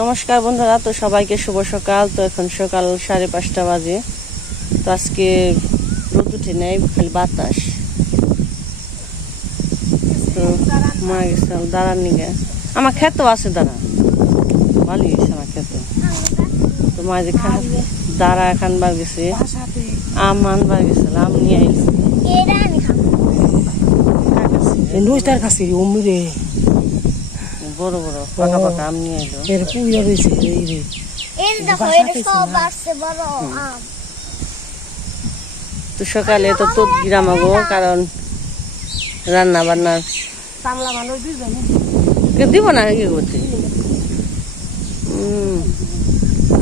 নমস্কার বন্ধুরা তো সবাইকে শুভ সকাল। তো এখন সকাল সাড়ে পাঁচটা বাজে। তো আজকে রোদ উঠে নেই খালি বাতাস। তো মা গেছে দাঁড়ান নিগে। আমার ক্ষেত আছে দাঁড়া ভালো গেছে আমার ক্ষেত। তো মা যে খা দাঁড়া এখন বার গেছে। আম আনবার গেছে আম নিয়ে আইলো। কাছে বড় বড় পাকা পাকা আম নিয়ে আইলো। এর পুইয়া রয়েছে এই রে এই দেখো এটা সব আসছে বড় আম। তো সকালে তো তোদ গিরামাগো কারণ রান্না বান্নার কামলা মানুষ দিবেন কে দিব না কি করতে?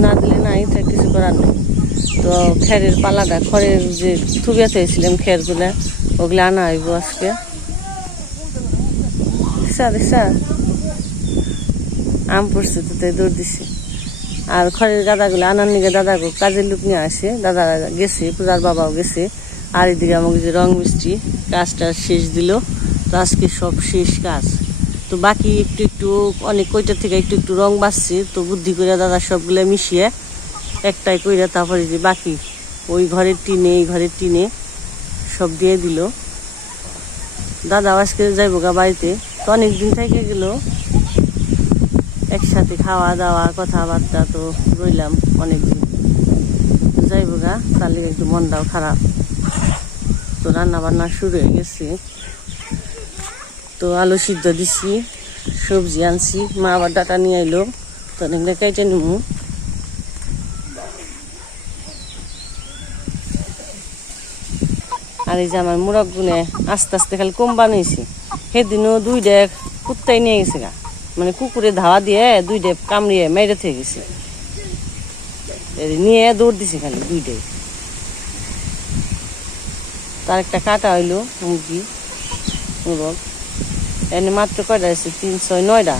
না দিলে না এটা কিছু করার নেই। তো খেরের পালাটা খড়ের যে থুবিয়া চেয়েছিলাম খেরগুলা ওগুলা আনা হইব আজকে। Sir sir. আম পড়ছে তো তাই দৌড় দিছে। আর খড়ের গাদাগুলো, আনার নিগে দাদা কাজের লোক নিয়ে আসে, দাদা গেছে, পূজার বাবাও গেছে। আর এদিকে আমাকে যে রং মিস্ত্রি কাজটা শেষ দিল, তো আজকে সব শেষ কাজ। তো বাকি একটু একটু অনেক কইটা থেকে একটু একটু রং বাঁচছে তো বুদ্ধি করে দাদা সবগুলো মিশিয়ে একটাই কইরা তারপরে যে বাকি ওই ঘরের টিনে, এই ঘরের টিনে সব দিয়ে দিল। দাদা আজকে যাইব গা বাড়িতে। তো অনেক দিন থেকে গেল একসাথে খাওয়া দাওয়া, কথাবার্তা তো রইলাম অনেক দিন তো যাইব গা, তাহলে একটু মনটাও খারাপ। তো রান্না বান্না শুরু হয়ে গেছে। তো আলু সিদ্ধ দিছি, সবজি আনছি, মা আবার ডাটা নিয়ে আইলো। তো অনেকটা কেটে নিমু। আর এই যে আমার মুরগ গুনে আস্তে আস্তে খালি কম বানিয়েছি সেদিনও দুই ডেক কুত্তাই নিয়ে গেছে গা। মানে কুকুরে ধাওয়া দিয়ে দুই ডেক কামড়িয়ে মেরে থেকে গেছে। নিয়ে দৌড় দিছে খালি দুই ডেক তার একটা কাটা হইল মুরগি, মুরগ। এনে মাত্র কয়টা আছে তিন, ছয়, নয়টা।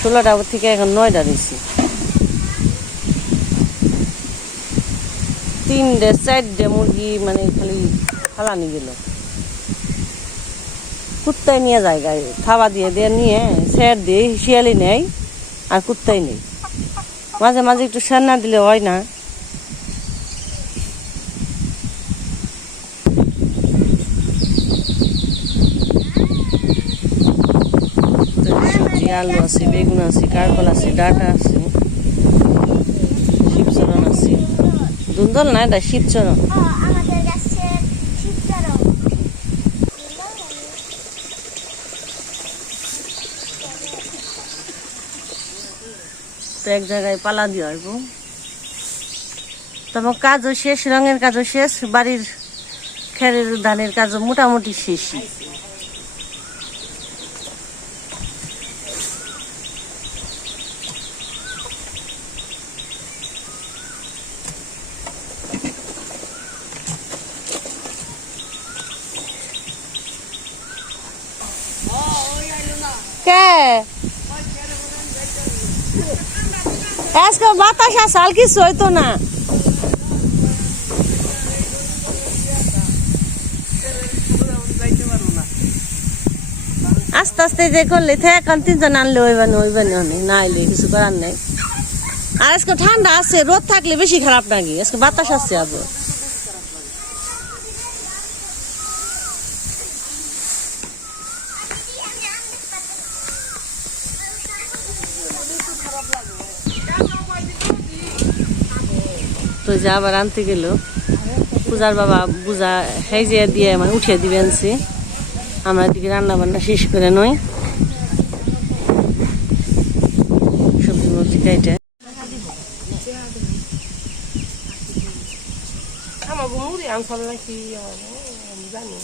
ষোলোটা থেকে এখন নয়টা দিয়েছি তিনটে, চারটে মুরগি মানে খালি ফালানি গেল। কুত্তাই নিয়ে যায় গায়ে থাবা দিয়ে দিয়ে নিয়ে স্যার দিয়ে শিয়ালি নেই আর কুত্তাই নেই মাঝে মাঝে একটু স্যার না দিলে হয় না। আলু আছে, বেগুন আছে কারকল আছে, ডাটা আছে, শিবচরণ আছে। দুন্দল না, এটা শিবচরণ ও আমাদের কাছে শীতকাল তো এক জায়গায় পালা দিয়ে আসব তো আমার কাজও শেষ, রঙের কাজও শেষ, বাড়ির খেরের ধানের কাজও মোটামুটি শেষই কে আজকে বাতাস আসাল কিছু হইতো না আস্তে আস্তে যে করলে থেকে এখন তিনজন আনলে ওইবানি ওইবানি অনেক না আইলে কিছু করার নেই আর আজকে ঠান্ডা আছে রোদ থাকলে বেশি খারাপ নাকি আজকে বাতাস আসছে আবার তো আবার আনতে গেল। পূজার বাবা পূজা হেজে দিয়ে মানে উঠিয়ে দিবে আনছি। আমরা দিকে রান্না বান্না শেষ করে নই। সবজি মবজি জানি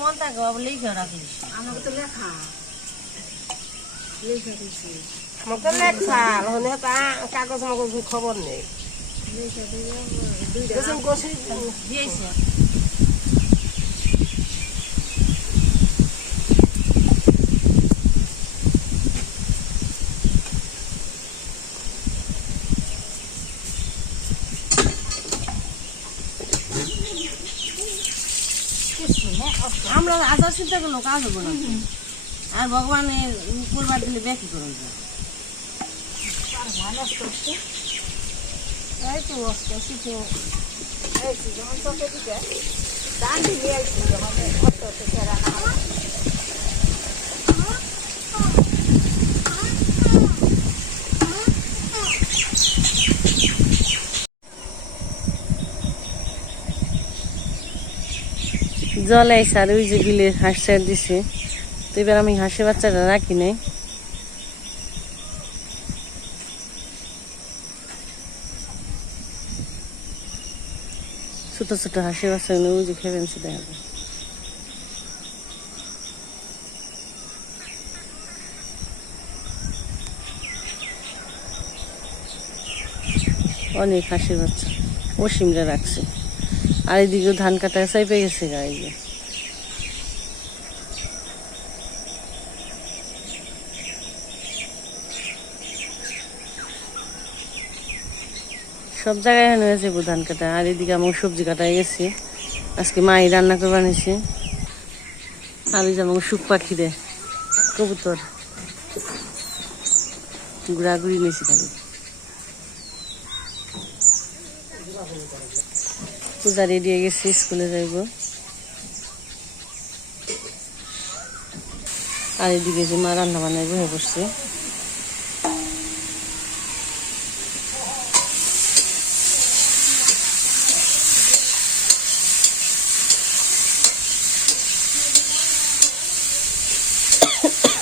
মন থাকে লিখে রাখিস। আমাকে তো লেখা। আমাকে লেখা হলে তা কাগজ মাগজ খবর নেই আমরা আচার চিন্তা করল কাজ হব না। আর ভগবানের করবার দিলে ব্যাকি করুন যায় এই তো এই চোখে দিকে দিয়ে আইছি যখন জল আর ওই যে বিলে হাঁস দিছে। তো এবার আমি হাঁসের বাচ্চাটা রাখি নাই। ছোট হাসি বাসা ওই যে খেয়ে ফেলছে দেখা যায় অনেক হাসি বাচ্চা। ও সিমরা রাখছে। আর এদিকে ধান কাটা চাইপে গেছে গা সব জায়গায় এখানে হয়েছে ধান কাটা, আর এদিকে আমার সবজি কাটায় গেছে। আজকে মাই রান্না করে বানিয়েছে আর ওই যে আমার শুক পাখি রে কবুতর। ঘোরাঘুরি নিয়েছি খালি। পূজা রেডি হয়ে গেছে, স্কুলে যাইব। আর এদিকে যে মা রান্না বান্নায় বসে বসছে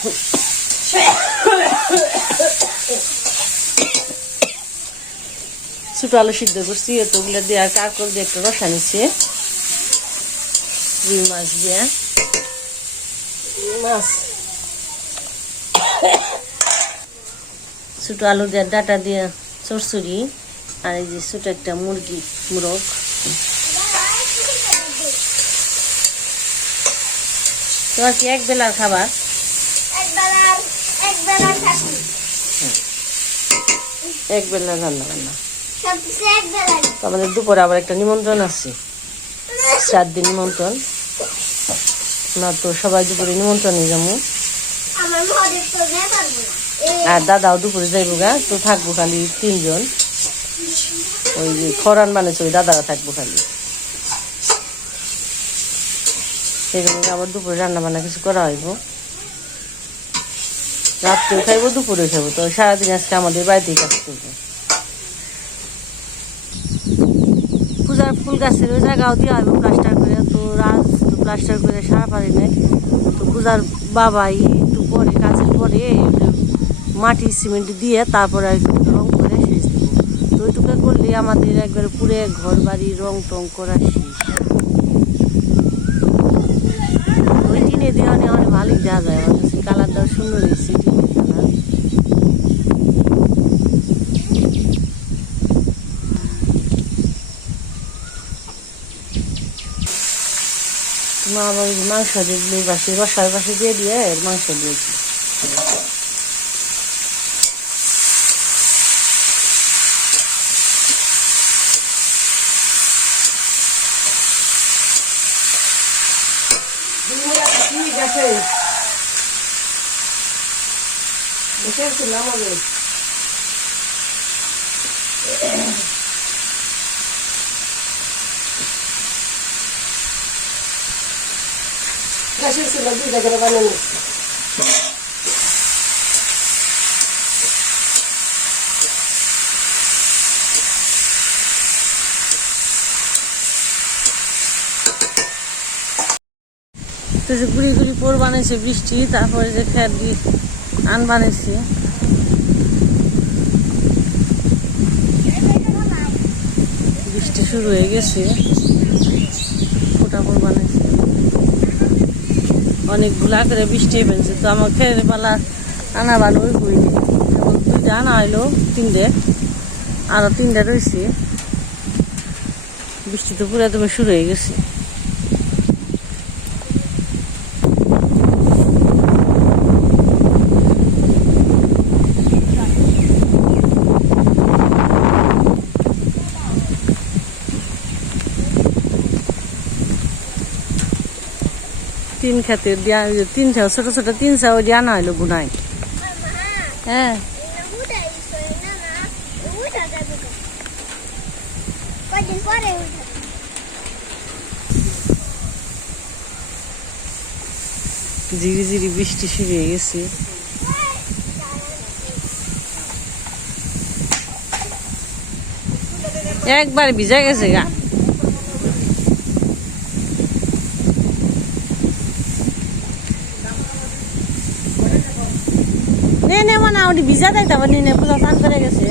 ছোট আলু সিদ্ধ করছি তো ওগুলো দিয়ে আর কাকর দিয়ে একটা রসা নিচ্ছে। রুই মাছ দিয়ে। মাছ। ছোট আলু দিয়ে ডাটা দিয়ে চরচুরি, আর এই যে ছোট একটা মুরগি, মুরগ। তোমার কি এক বেলার খাবার? এক বেলার রান্না বান্না। আমাদের দুপুরে আবার একটা নিমন্ত্রণ আছে। চার দিন নিমন্ত্রণ। না তো সবাই দুপুরে নিমন্ত্রণে যাব। আর দাদাও দুপুরে যাইবো গা তো থাকব খালি তিনজন। ওই যে খরান বানিয়েছে ওই দাদারা থাকব খালি। সেখানে আবার দুপুরে রান্না বান্না কিছু করা হইব। রাত্রেও খাইবো, দুপুরে খাইবো। তো সারাদিন আজকে আমাদের বাড়িতেই কাজ করব পূজার ফুল গাছের ওই জায়গাও দিয়ে হইব প্লাস্টার করে। তো রাজ প্লাস্টার করে সারা পারি নাই। তো পূজার বাবাই একটু পরে, কাজের পরে মাটি, সিমেন্ট দিয়ে তারপরে রং করে শেষ দেবো। তো ওইটুকু করলে আমাদের একবারে পুরো ঘর বাড়ি রং টং করা শেষ। ওই টিনে দিয়ে অনেক অনেক ভালোই দেওয়া যায় কালারটাও সুন্দর হয়েছে কালার। মা বাবা মাংস দিয়ে বাসি রসার পাশে দিয়ে দিয়ে মাংস দিয়েছি। বসে ছিলাম আমি গাছের ছিল দুই জায়গায় তো যে গুড়ি গুড়ি পোর বানাইছে বৃষ্টি, তারপরে যে খেয়ার আন বানাইছে। বৃষ্টি শুরু হয়ে গেছে। ফোটা পোর বানাইছে অনেকগুলা করে বৃষ্টি ফেলছে তো আমার খেয়ে পালা আনা ভালো এখন দুইটা আনা হইল, তিনটে। আরও তিনটে রয়েছে বৃষ্টি তো পুরো তুমি শুরু হয়ে গেছে। খেতে দিয়া তিন ছাও ছোট ছোট তিন ছাও দিয়া আনা হইল গুনাই হ্যাঁ। উঠা জিরি জিরি বৃষ্টি শুরু হয়ে গেছে। একবার ভিজা গেছে গা। নে নে মানে ওটি ভিজা নিনে পূজা স্নান করে গেছে।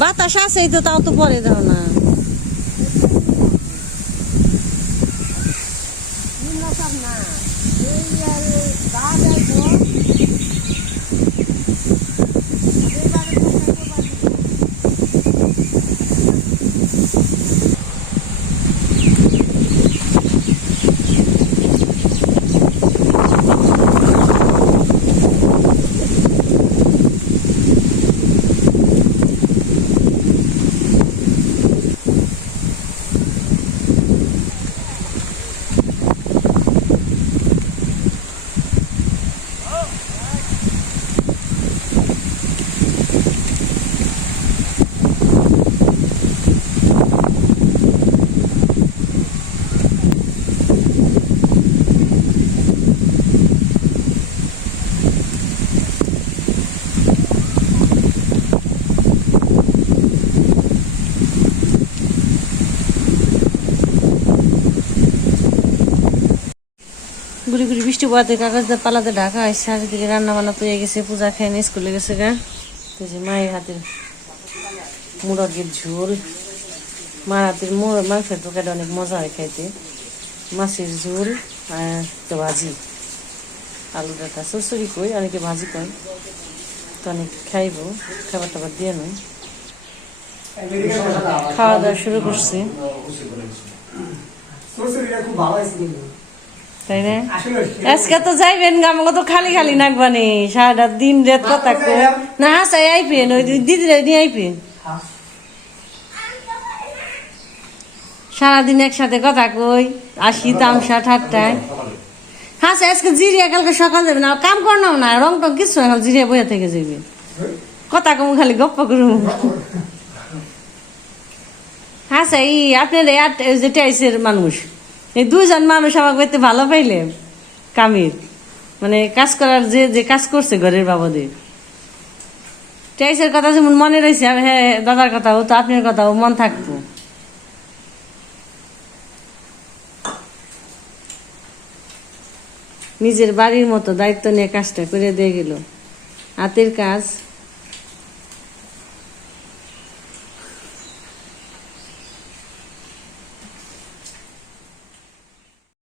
বাতাস আছে তো, তাও তো পরে দাও না। না। গুড়ি বৃষ্টি পড়াতে কাগজ দিয়ে পালাতে ঢাকা হয় চারিদিকে রান্না বান্না পেয়ে গেছে, পূজা খেয়ে নিয়ে স্কুলে গেছে গা। তো যে মায়ের হাতের মুরগের ঝোল। মার হাতের মুর- মাংসের তরকারি অনেক মজা হয় খাইতে। মাছের ঝোল আর তো ভাজি। আলু ডাটা চচড়ি কই, অনেকে ভাজি কয়। তো অনেক খাইব খাবার টাবার দিয়ে নয় খাওয়া দাওয়া শুরু করছি। খুব ভালো হয়েছে তাই না? আজকে তো যাইবেন গা আমাকে তো খালি খালি নাকবানি সারাটা দিন রাত কথা না হাসাই আইপেন ওই দিদিরা নিয়ে আইপেন সারাদিন একসাথে কথা কই আসি তামসা ঠাট্টায়। হাসে আজকে জিরিয়া কালকে সকাল যাবে না কাম কর নাও না রং টং কিছু এখন জিরিয়া বইয়া থেকে যাবে কথা কম খালি গপ্প করুম। হাসা এই আপনার যে টাইসের মানুষ। এই দুইজন মানুষ আমাকে পেতে ভালো পাইলে কামির মানে কাজ করার যে যে কাজ করছে ঘরের বাবদে। টাইসের কথা যেমন মনে রয়েছে আমি হ্যাঁ দাদার কথাও, তো আপনার কথাও মন থাকব। নিজের বাড়ির মতো দায়িত্ব নিয়ে কাজটা করে দিয়ে গেল। হাতের কাজ